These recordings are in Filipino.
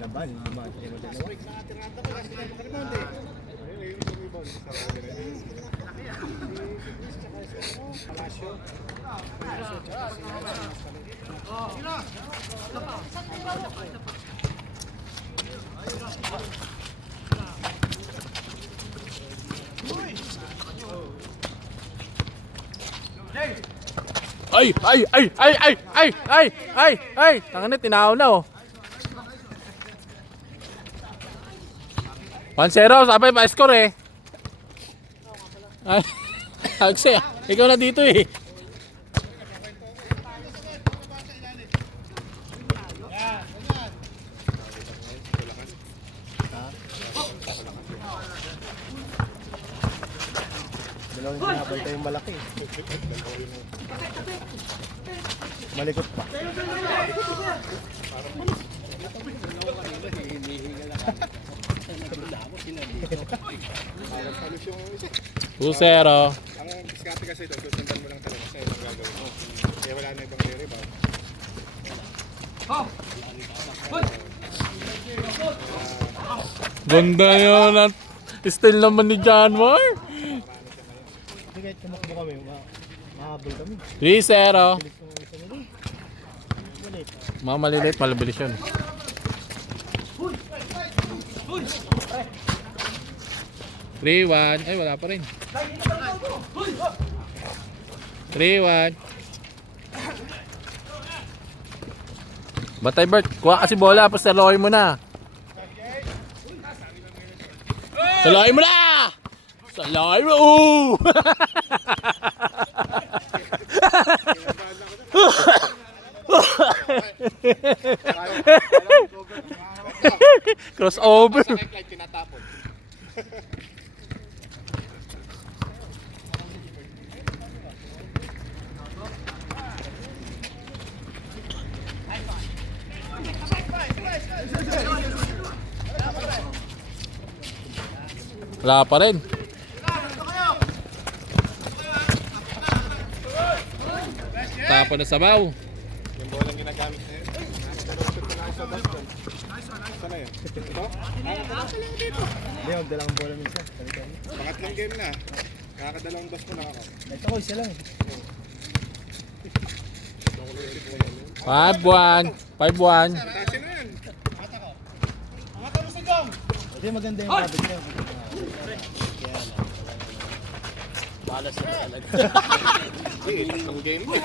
Laban, laban. Ay! Tangan na, tinaw na oh. 1-0, sabay pa score eh. Ay, Alexey, ikaw na dito eh. Dalawang hinabay tayong malaki. Malikot pa. Pusero. Ang diskarte kasi ito, susundan mo lang talaga sa'yo ang gagawin mo. Kaya wala na ibang rebound. Ganda yun at style naman ni John Moore. Hindi kahit tumakbo kami, mahabol kami. 3-0. Bilis ng isa nila. Malit. Mga maliliit, malabilis yun. 3-1. Ay, wala pa rin. 3-1. Batay Bert, kuha kasi bola, tapos saloy mo na. Saloy mo na! Saloy mo! Crossover. Tinatapon. Wala pa rin. Tapo na sabaw. Yung bolang ginagamit na yun. Dalawang na sa basket. Sana yun? Ito? Hindi, magdalang bola minsan. Pangatlong game na. Nakakadalawang dos mo nakaka. Ito ko, isa lang. 5-1. 5-1. Tasin na yan. Hindi, maganda yung habit niya. Hindi, tatlong game mo eh.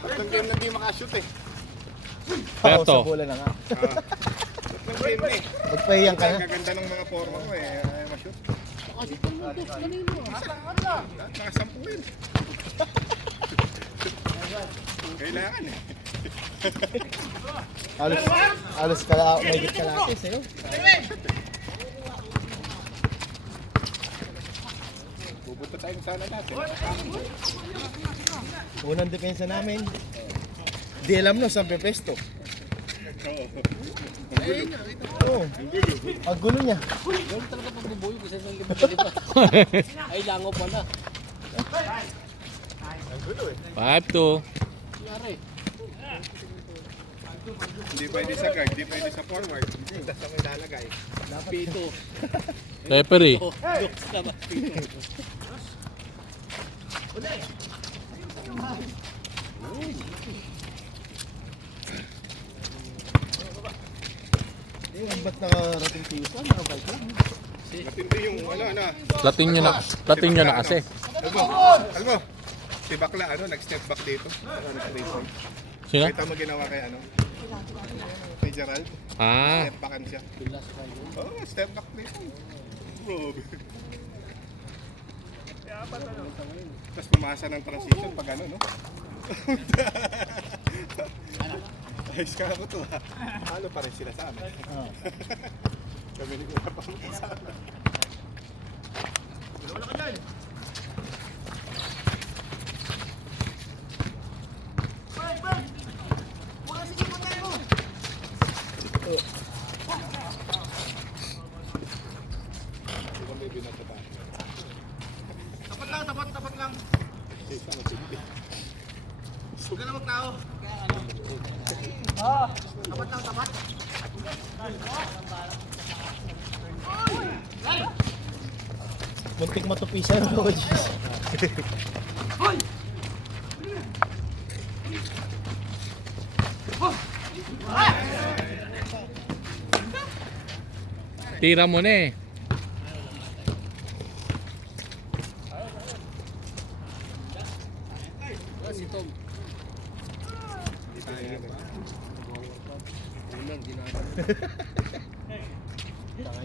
Tatlong game na hindi makashoot eh. Perto. Sa bola na nga. Tatlong game na eh. Magpahiyang ka na. Kaganda ng mga forma mo eh. Ayaw ma-shoot. Nakasampuin. Kailangan eh. Alos may git kalate sa'yo. Pupunta tayong sana natin. Unang depensa namin. Di alam no, saan pepesto. Oo. Ang gulo niya. Gano'n talaga pagbubuyo kasi ng liba. Ay, lango pala. 5-2. Yari. Hindi pwede sa guard, hindi pwede sa forward. Basta mo ilalagay. Pito. Referee. Looks naman. Pito. Ba't nakarating tiyo? Nakabike lang. Matindi yung ano. Latin nyo na kasi. Alam mo, si Bakla nag-step back dito. Nag-straight point. Sino? Kita mo ginawa kay kay Gerald. Ah. Step backan siya. Step back dito. Bro. Tapos pumasa ng transition pag no? Ayos ka mo to ha. Halo pa rin sila sa amin. Kami ni Kuya pa sa amin. Wala ka dyan! Tapat lang. Huwag ka na magtao. Tapat lang, tapat. Muntik matupisan ako, Diyos. Tira mo na eh. Si Tom. Dito na yan. Unang ginagawa. Saka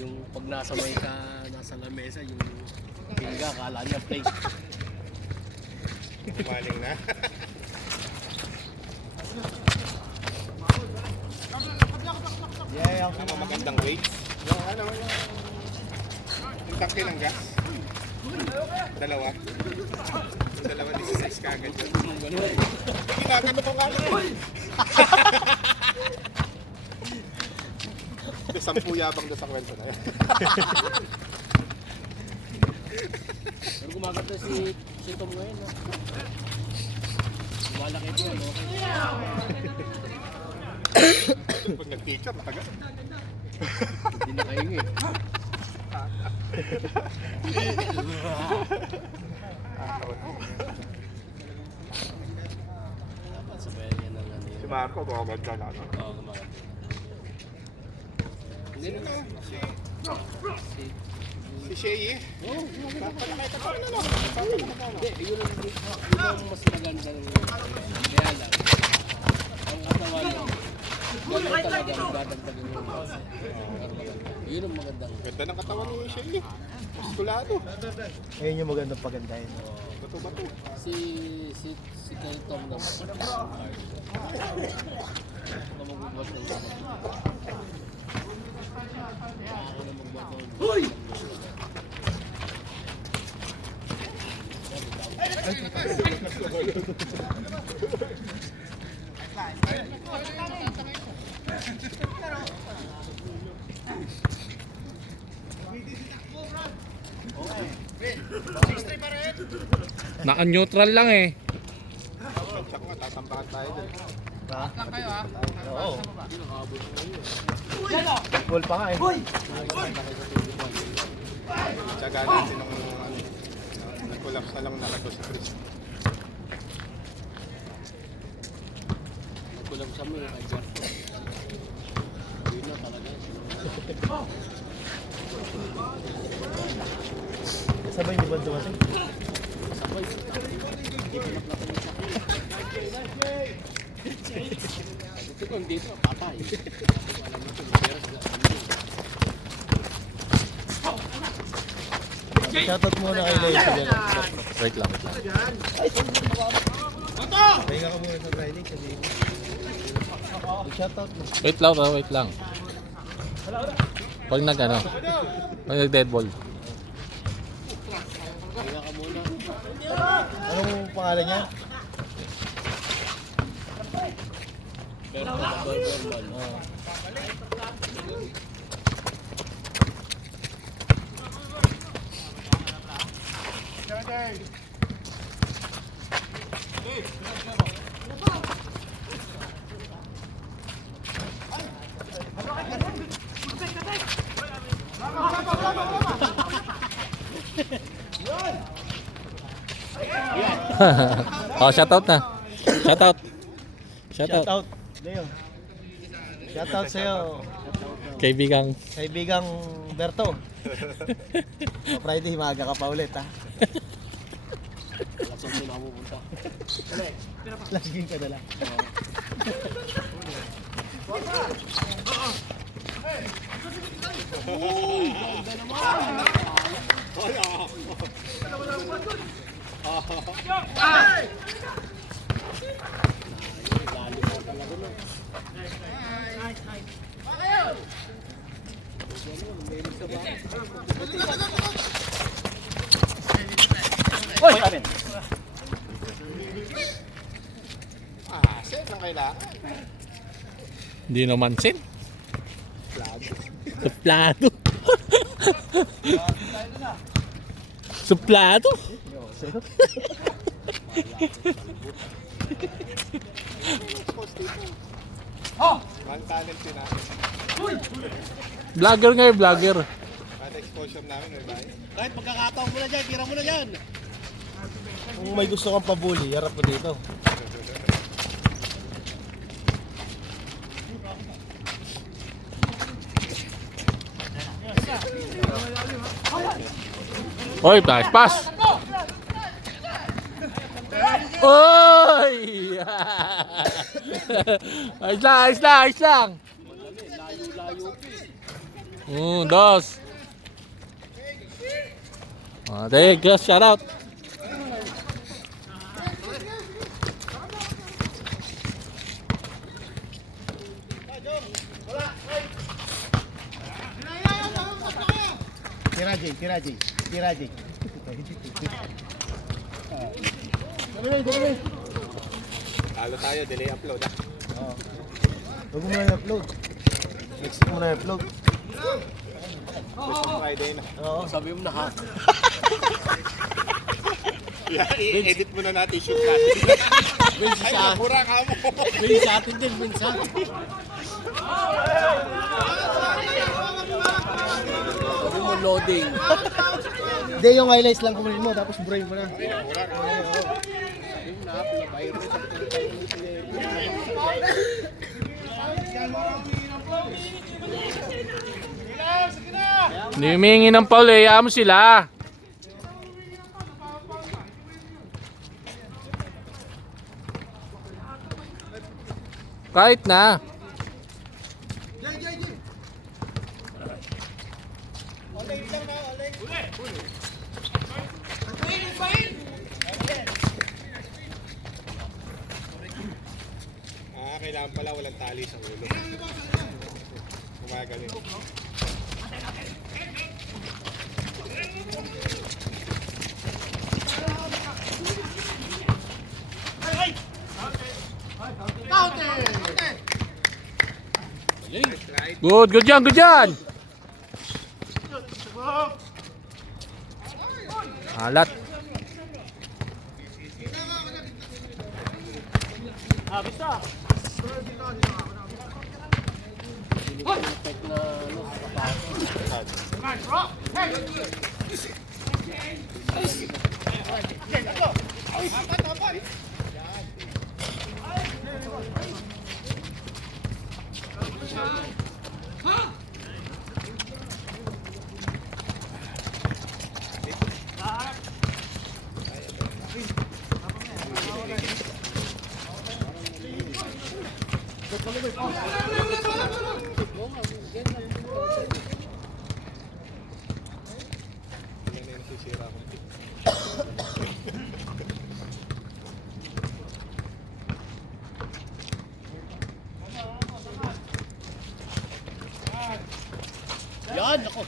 yung pag nasa may ka, nasa lamesa, yung pingga, kala niya plate. Maling na. Yeah, Ang magandang weights. Yung ano, yung tangke ng gas. Dalawa. Yung dalawa 16 kagad yun. Ginagano ko nga lang. Yung 10 yabang doon sa kwento na yan. Pero gumaganda si Tom ngayon. No? Malaki ito, no? Pag nag-teacher, matagal. Hindi na kaingi. Dapat sabayan niya ng ano yun. Si Marco, gumaganda na. Oo, gumaganda. Hindi na. Si Shay eh. Oo, gumaganda. Hindi, yun ang mas maganda ng kaya lang. Ang katawan lang. Gano'n talaga ang dadagdagan yung masa. Yun ang magandang. Ganda ng katawan ni Shay eh. Muskulado. Ayun yung magandang pagandahin. Bato-bato. Si Kay Tom naman. Na magbubuhat ng sama. Ako na magbuhat ng Hoy! Naka-neutral lang eh. Tsaka nga, tatambakan tayo dun. Ha? Oo. Goal pa nga eh. Tsaga natin ng ano. Nag-collapse na lang nakato si Chris. Nagkulang sa mga kay Jarko. Yun na talaga. Sabay niyo ba dumating? Sabay. Hindi ko naplatan yung sakit. Ito kung dito, patay. Alam mo ito, pero Shoutout muna kay Leo. Wait lang, wait lang. Pahinga ka muna sa training kasi shoutout mo. Wait lang, wait lang. Pag nag-ano, pag nag-dead ball. Hinga ka muna. Anong pangalan niya? Verbal. Oh, shoutout na. Shoutout. Shoutout. Shoutout. Leo. Shoutout sa'yo. Kaibigang. Kaibigang Berto. Friday, maaga ka pa ulit ha. Lapsang mo na ako pupunta. Last game ka na lang. Lalo na talaga no. Set ang kailangan. Hindi naman sin. Plado. Suplado. Suplado. One talent din natin. Vlogger ngayon, vlogger. Kada exposure namin, may bahay. Kahit magkakataon mo na dyan, tira mo na dyan. Kung may gusto kang pabuli, harap mo dito. Oy, pass. Oy! Ayos lang. Dos. There, Gus, shout out. Tira, Jay. Talo tayo, delay upload ah. Huwag mo na i-upload. Next week mo na i-upload. Gusto Friday na. Oo. Sabi mo na ha. I-edit mo na natin, shoot natin. Vince Ay, sa nakura ka mo. Vince sa atin din, Vince ha. Sabi mo loading. Hindi, yung highlights lang kumain mo, tapos brain mo na. Nakura ka mo. Sabi mo na ha, pinabayro sa Hindi humihingi ng foul eh, hayaan mo sila. Kahit na. Kailangan pala walang tali sa ulo. Gumagaling. Good yan. Alat. perfect na ano, sapatos. Yan yung sisira ko. Yan, ako.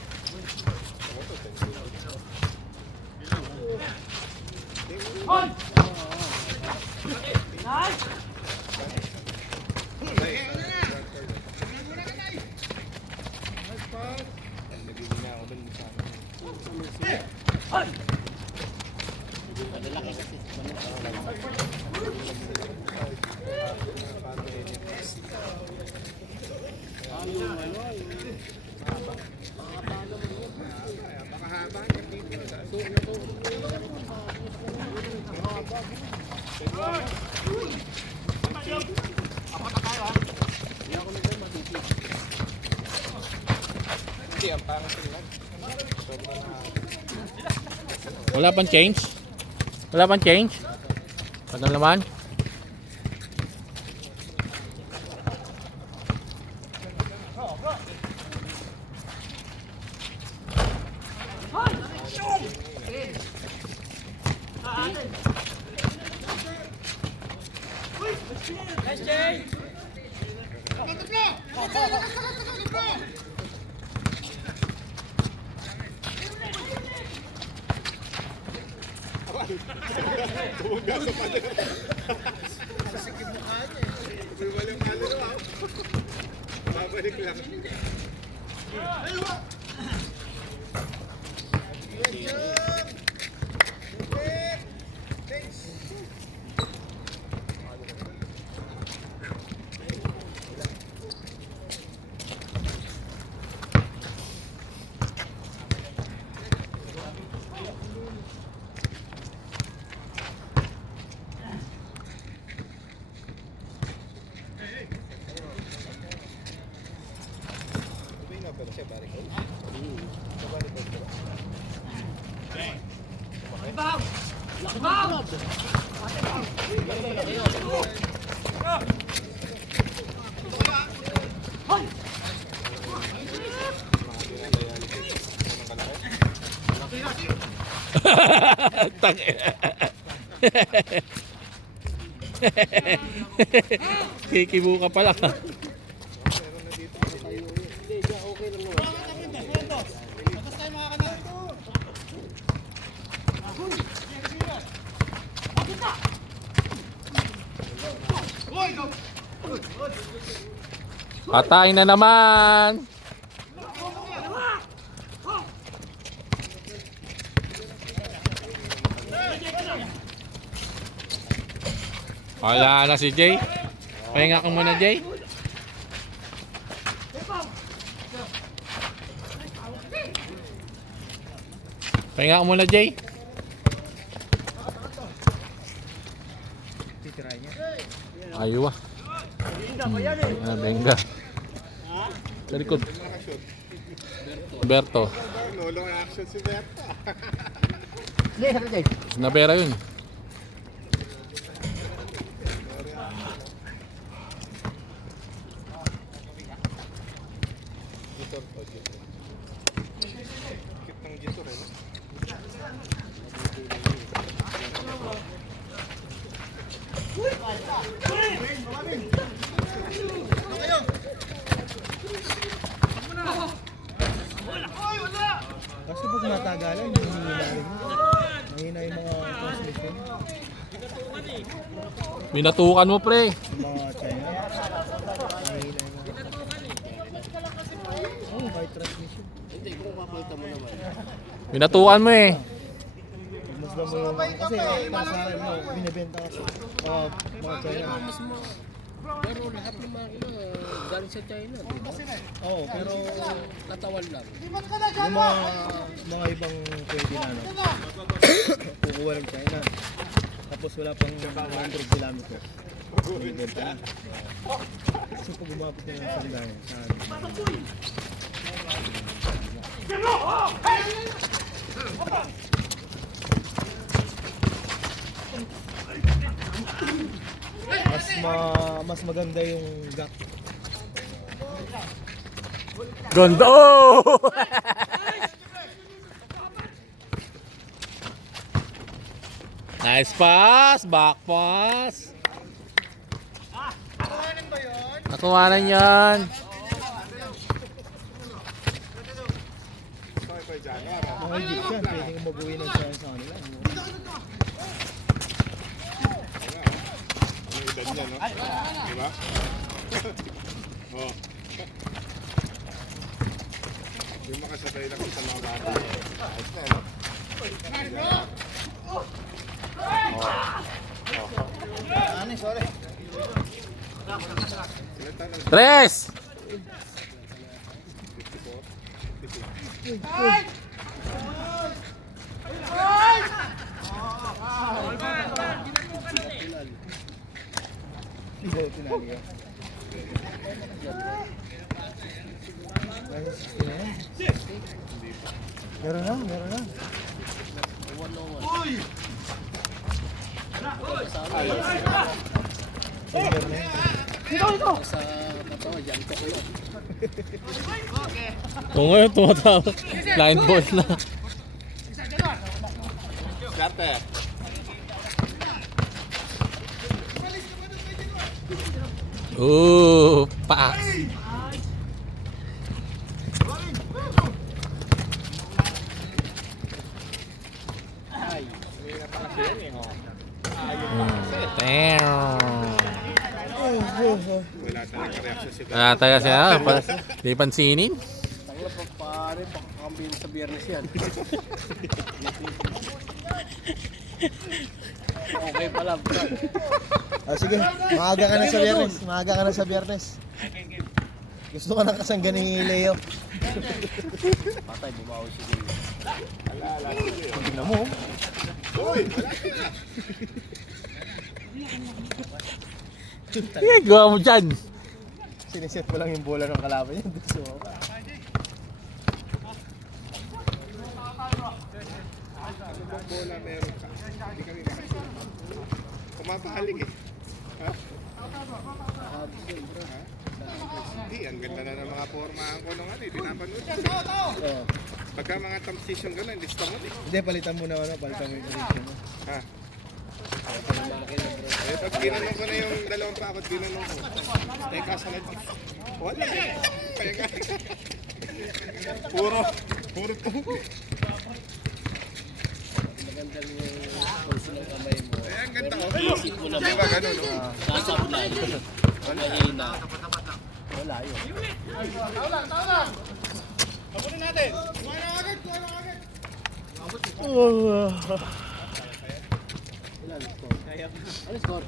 Nagiging na ako dun sa Malalaki kasi. Hindi, ang pangit sila. Sobrang Wala pang change? Tagal naman. Tumagal sa pader. Walang pader ah. Babalik lang. siya, pare ko. Kikibo ka pala. Patay na naman. Wala na si Jay. Pahinga ka muna, Jay. Pahinga ka muna, Jay. Ayaw ah. Benga. Berikot. Berto. Nulong ang action si Berta. Nabera yun. Kitang dito rin. Kasi pag matagalan, hindi mahina rin. Mahina yung mga transmission. Binatukan mo, pre. Yung mga China. Mahina yung mga... Oh, kahit transmission. Hindi, kung papalitan mo naman. Binatukan mo eh. Mas ba mo kasi para sa akin mo, binibenta kasi mga China. Pero lahat ng makina galing sa China, di ba? Oo, pero Katawan lang. yung mga ibang pwede na ano, kukuha ng China. Tapos wala pang 100 kilometers. Binibenta na. Kasi pag umabot na ng sandayan, sa mas maganda yung gap. Ganda. Oh! Nice pass. Back pass. Nakuhanan yan. Sorry pa dyan. Mga Egyptian, pwede kong mag-uwi ng China sa kanila. Ang edad niya, no? Diba? Oh. Yung makasabay lang sa mga bata. Ayos na, no? Ano, sorry. Tres. Hindi, tinali yun. Meron na, meron na. Sa katawan, dyan ko lang. Kung ngayon tumatawag. Blind ball na. Dati. Ooh, pass. Damn. Wala talaga reaction si Berta. Ah, taga siya. Di pansinin. Tanggap pag pare, pakakambin sa biyernes yan. Okay pala, bro. Sige, maaga ka na sa biyernes. Maaga ka na sa biyernes. Gusto ko na kasangga ni Leo. Patay, bumawi si Dave. Tingnan mo. Gawa mo dyan. Siniset mo lang yung bola ng kalaban niya. So, bola meron ka. Hindi kami makasunod. Pumapahalik eh. Ha? Hindi, ang ganda na ng mga formahan ko nung ano eh. Pinapanood ko. Oo. Pagka mga transition gano'n, lista mo eh. Hindi, palitan mo na ano, palitan mo yung position mo. Ha? Eh, pag ginanong ko na yung dalawang pakot, ginanong ko. Teka, salad. Wala eh. Kaya nga. Puro po. Maganda yung pulso ng kamay mo. Eh, ang ganda ko. Di ba gano'n? No? Sasablay. Mahina. Wala yun. Hapunin natin. Kuha na agad. Ano score?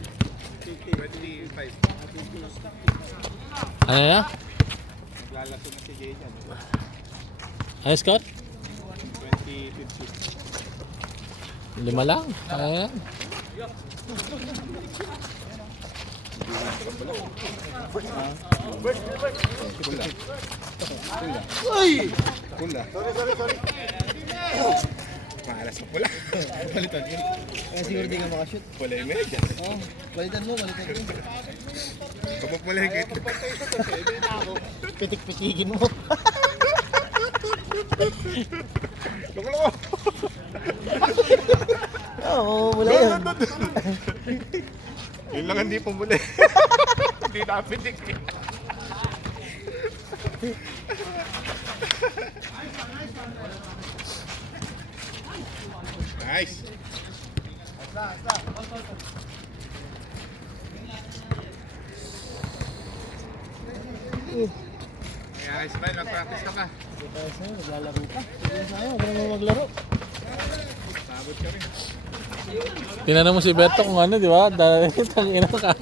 25. Ano yan? Naglalaso na si Jay dyan. Ano score? 20-15. 5 lang. Ano yan? Pula. Pula. Mahalas sa pula. Palitan mo. Kaya siguro di ka makashoot. Pula yung medya. Oo. Palitan mo. Kapag pula yung gate. Pitik-pitigin mo. Loko. Oo, wala yan. Yun lang hindi pumuli. Hindi napitik. Nice. Ay, Ismael, mag-practice ka pa. Kaya sa'yo, naglalaro ka. Kaya sa'yo, huwag naman maglaro. Sabot ka rin. Tinanong mo si Berto kung ano, di ba? Dahil tangina ka.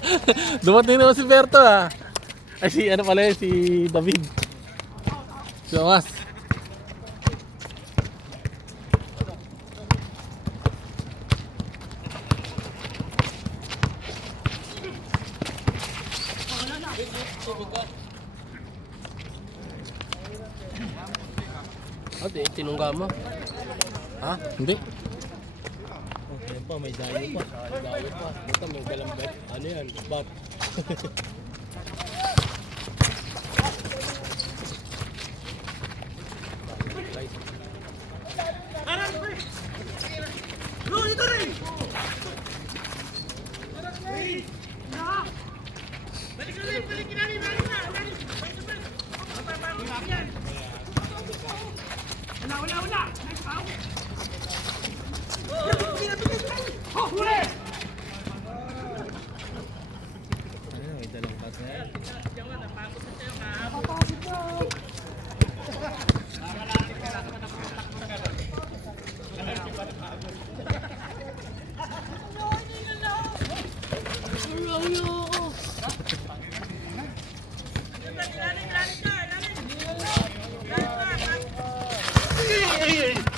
Dumating naman si Berto ah. Ay si ano pala yun, si David. Si Omas. Ate, tinungga mo. Ha? Hindi. Okay pa, may dayo pa. Dayo pa. Basta may dalang bet. Ano yan? Bat. Ano, may dalang pass na yan.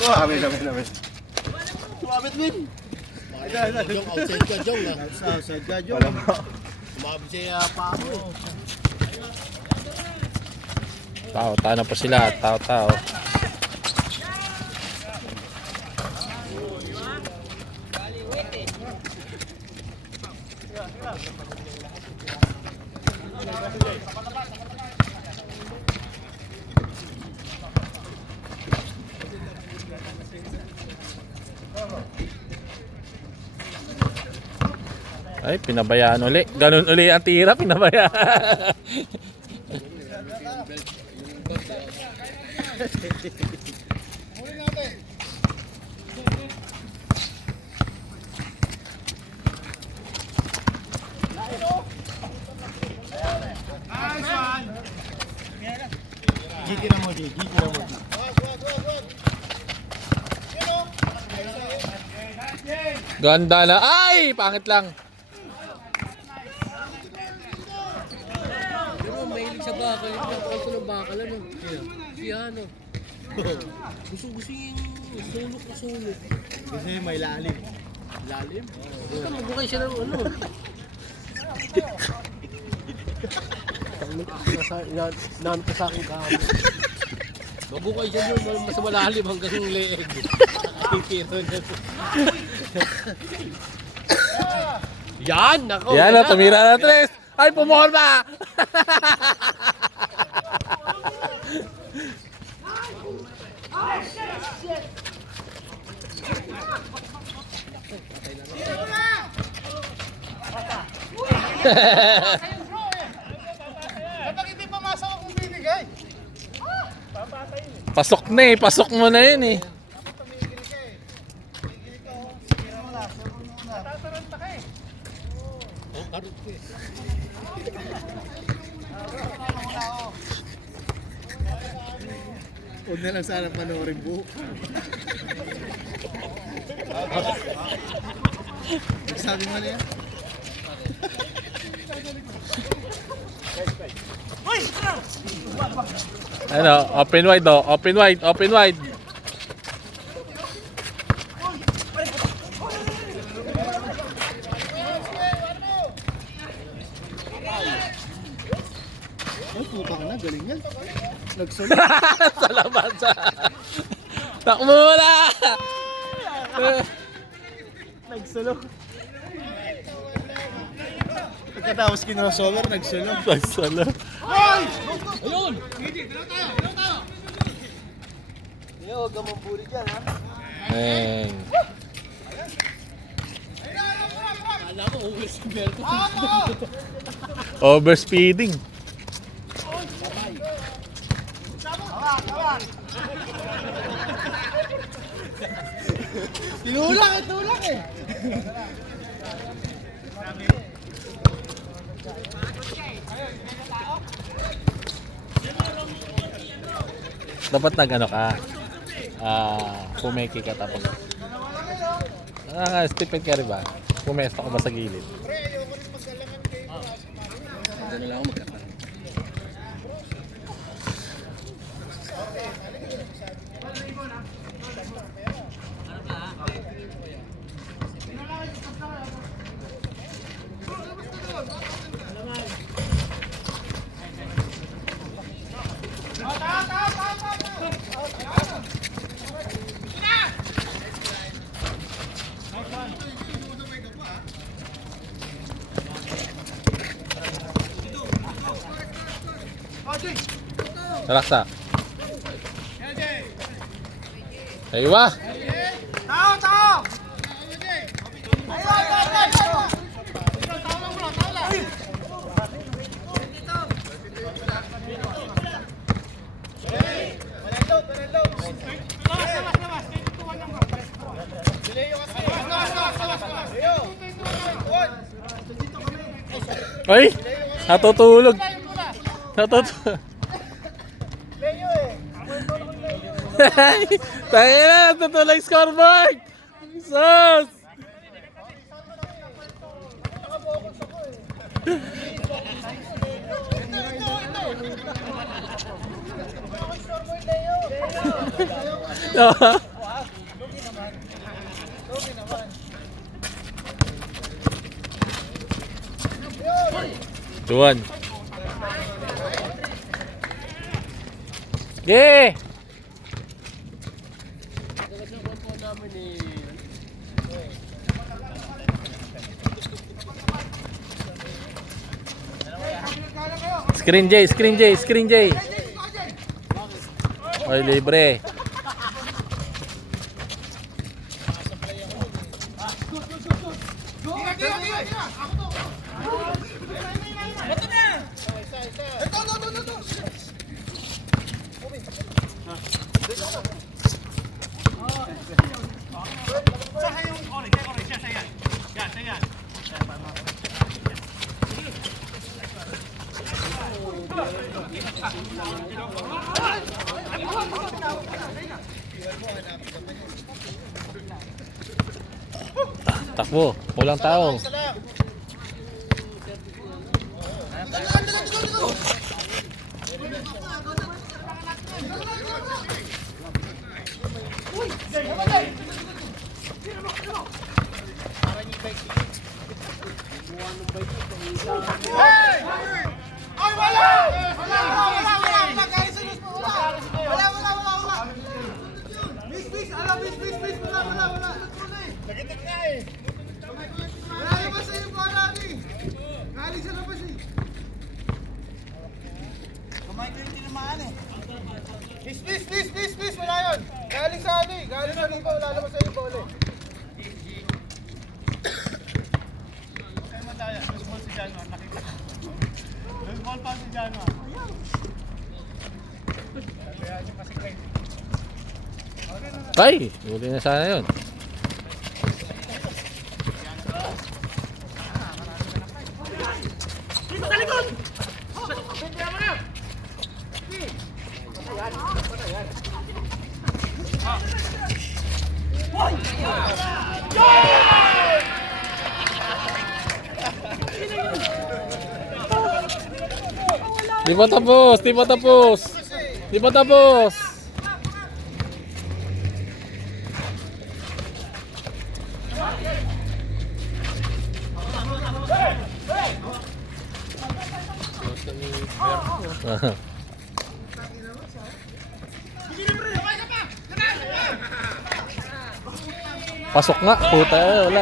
Oh, amin. Jong, outside ka, Jong. Outside ka, Joe. Umabot siya pa ako. Tao na po sila. Tao. Ay, pinabayaan uli. Ganun uli ang tira, pinabayaan. GT na mo, GT na mo. Ganda na. Ay, pangit lang. Pero mahilig sa bakal. Yung pinakakalto ng bakal, ano? Si ano? Gusto yung sulok. Kasi may lalim. Lalim? Basta magbukay siya ng ano. Nanap ka sa akin kahapon. Magukay siya doon, mas malalim hanggang leeg. Titiro na. Yan, nako. Yan o, tumira na tres. Ay, pumuhol ba? Kapag hindi pumasok akong binigay. Pasok na eh, pasok mo na yun eh. Huwag na lang sana panoorin buo. Sabi mo na yan? Ano, open wide oh, open wide, open wide. Ay, puta ka na, galing yan. Nagsunod. Sa labas. Takbo mo na! Nagsulong. Pagkatapos kinrosover, nagsulong. Nagsalo. Ayun! Huwag ka mambuli dyan, ha? Ayan. Kala ko, uwi si Berto. Overspeeding. Tulak eh. Dapat nag-ano ka. Pumeki ka tapos. Stephen Curry ba? Pumesto ka ba sa gilid? Doon na lang ako magkakaroon. Raksa. Aywa. Tao! Ay! Natutulog. Natutulog. Tayo na! Natutulog scoreboard! Sus! Tuan. Yeah. Screen J, screen J, screen J. Oy, libre. Takbo, walang tao. Ay, wala! Wala! Wala! Wala! Wala! Wala! Wala! Lalabas sa'yo yung bola, Ali! Galing sa labas eh! Kumain ko yung tinamaan eh. Please! Wala yun! Galing sa ano eh! Galing sa rito, lalabas sa'yo yung bola eh. Ay, huli na sana yun. Di pa tapos. Pasok nga, puta, wala.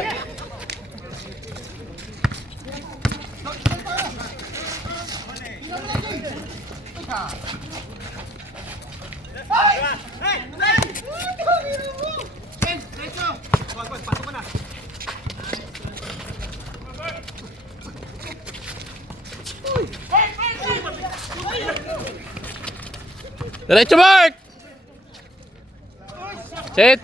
Diretso, Mark! Check!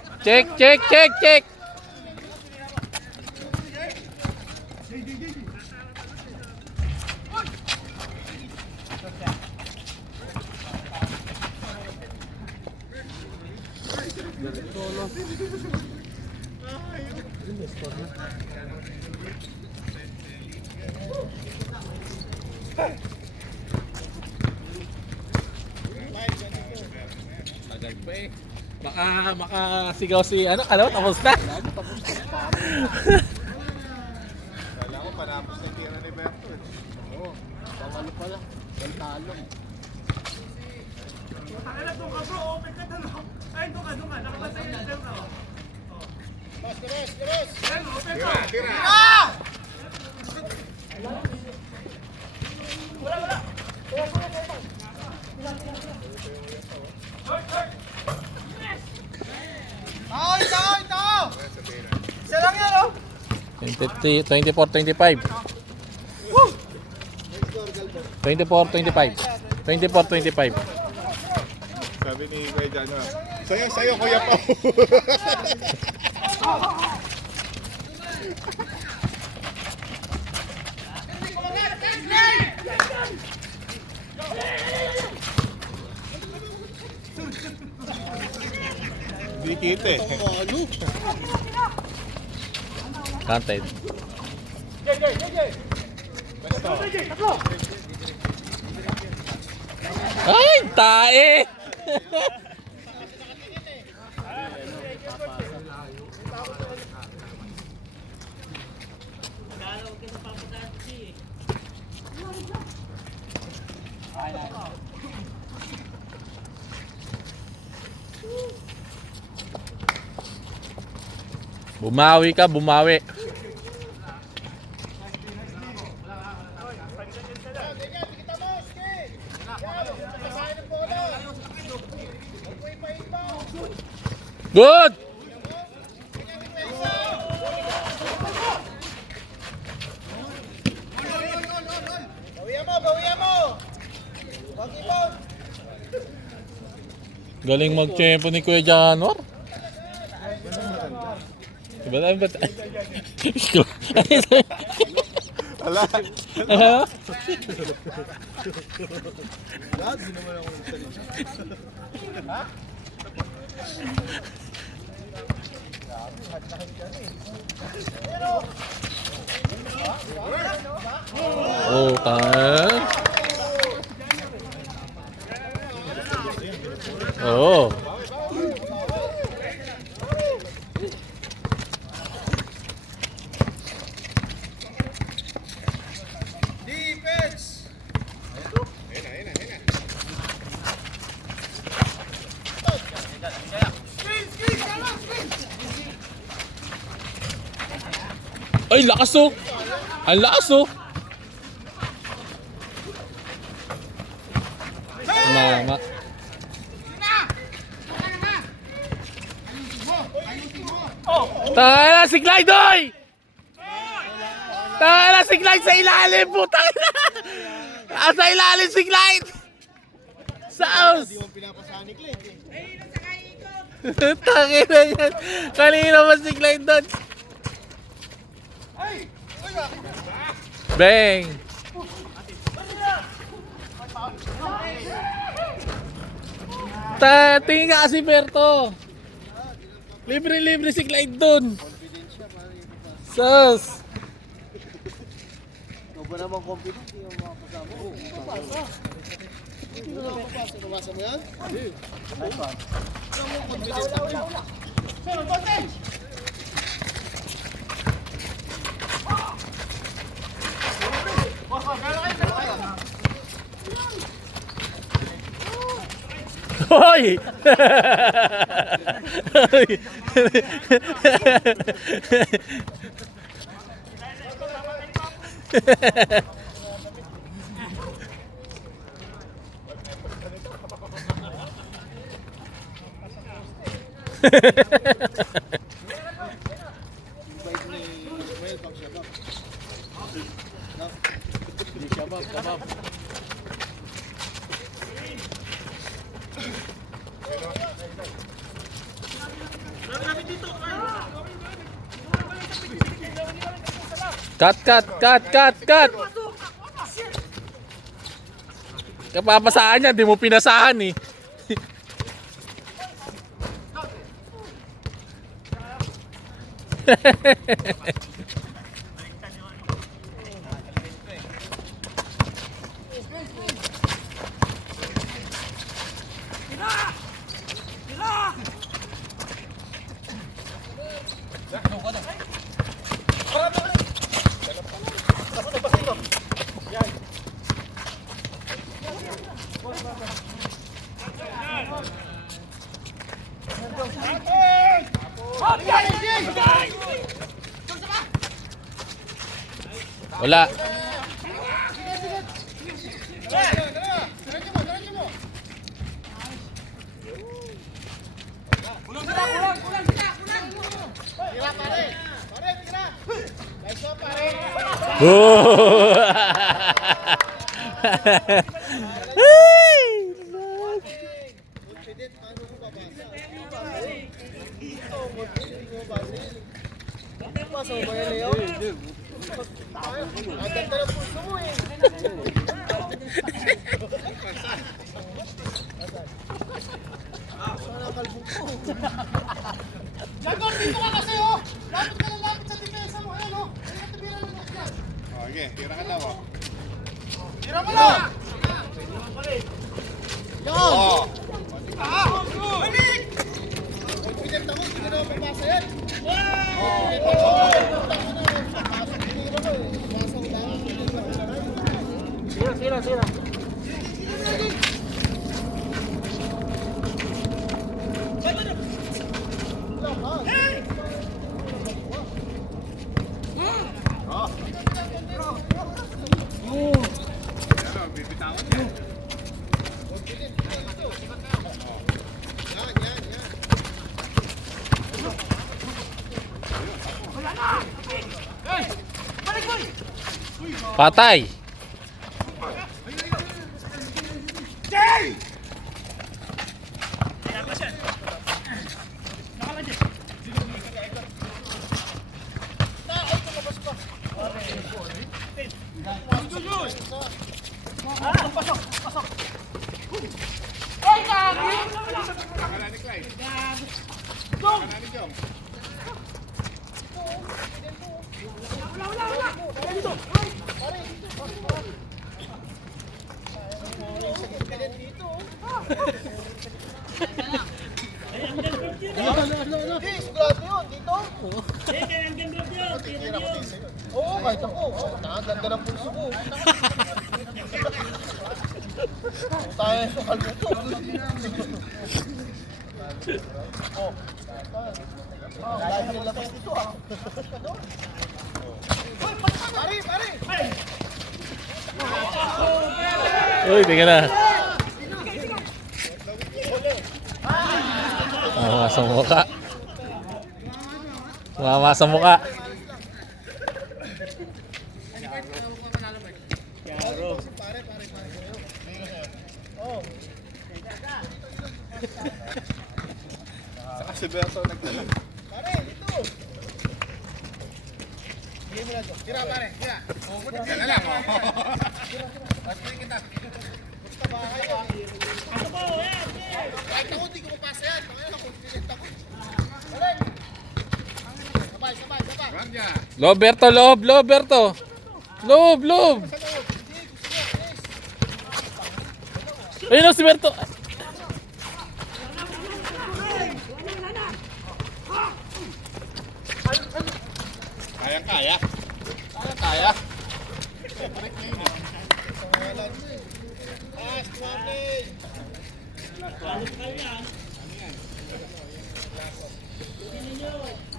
Tagal pa eh. Makasigaw si ano, tapos na. Kala ko panapos na tira ni Berto. Oo. Bawal pala. Talong. Tira! Tao! Isa lang yan oh! 24-25. 24-25. Sabi ni Kuya Jano, sayo Kuya Pao. Hindi kita eh. Counted. Ay, tae! Bumawi ka, bumawi. Good! Bawian mo! Wag ibaw! Galing mag-tempo ni Kuya Janor. Diba tayo ba? Ala. Ano? Lagi naman ako nagsalita. Oh, tayo. Oh. Defense! Ayun na. Ay, lakas oh! Ang lakas oh! Mama. Tangina si Clyde oy! Tangina si Clyde sa ilalim putang ina! Sa ilalim si Clyde! Saos! Hindi mo pinapasahan ni Clyde eh. Tangina yan! Kanina ba si Clyde doon? Bang! Tingin ka kasi Berto! Libre-libre si Clyde doon! Sus! Ikaw ba naman confident yung mga kasama? Oo, papasa. Hindi mo naman papasa. Nabasa mo yan? Hindi. Ay pa. Alam mo confident ako. Sir, bante! Hoy! Bait ni Ismael pag siya ba? Hindi siya ba, kabab. Cut! Kapapasaan niya, di mo pinasahan eh. Wala. Confident, paano mo babasa? Ito, confident mo babasa. Babasa mo ba yan, Leo? Ang ganda ng puso mo eh. Saan ang kalbog ko? Jagor, dito ka kasi oh! Lapit ka na lapit sa depensa mo. Ayan oh! Ayan ka tabira lang natin yan. Okay, tira ka daw. Tira mo lang! Yan! Oh! Balik! Confident ako, hindi ko naman mabasa yan. Confident ako. Tama na, papasok yung tira ko eh. Basa ko lang. Sira. Ano, bibitawan niya. Patay. Akala ni Clyde. Akala ni Jom. Hindi, sigurado yun. Dito? Oo, kahit ako. Ang ganda ng pulso ko. Tayo sa kalbo ko. Lahat yung labas dito ah. Uy, tingnan na. Mama sa mukha. Mama sa mukha. Saka si Berto nagdala. Tira pare, tira. Yan na lang, oh. Kahit ako, hindi ko mapasa yan. Ngayon ako, pinigit ako. Balik! Sabay, sabay, sabay. Guardia. Loob, Berto, loob, loob, Berto. Loob, loob. Ayun o, si Berto. Kaya. Kaya. Last warning!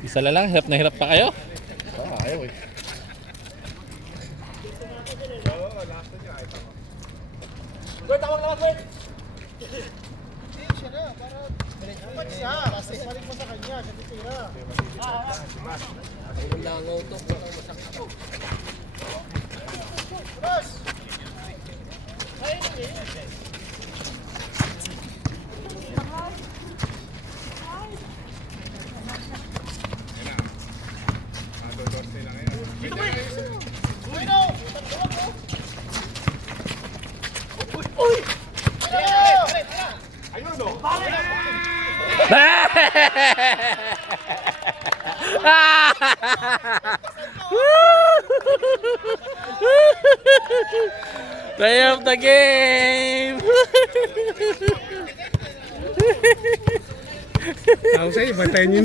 Isa na lang, hirap na hirap pa kayo. Ayaw eh. Siya na, para dapat siya. Kasi balik mo sa kanya, siya titira. Ang langaw to. Boss! Play of the game! Ako sa'yo, bantayin niyo.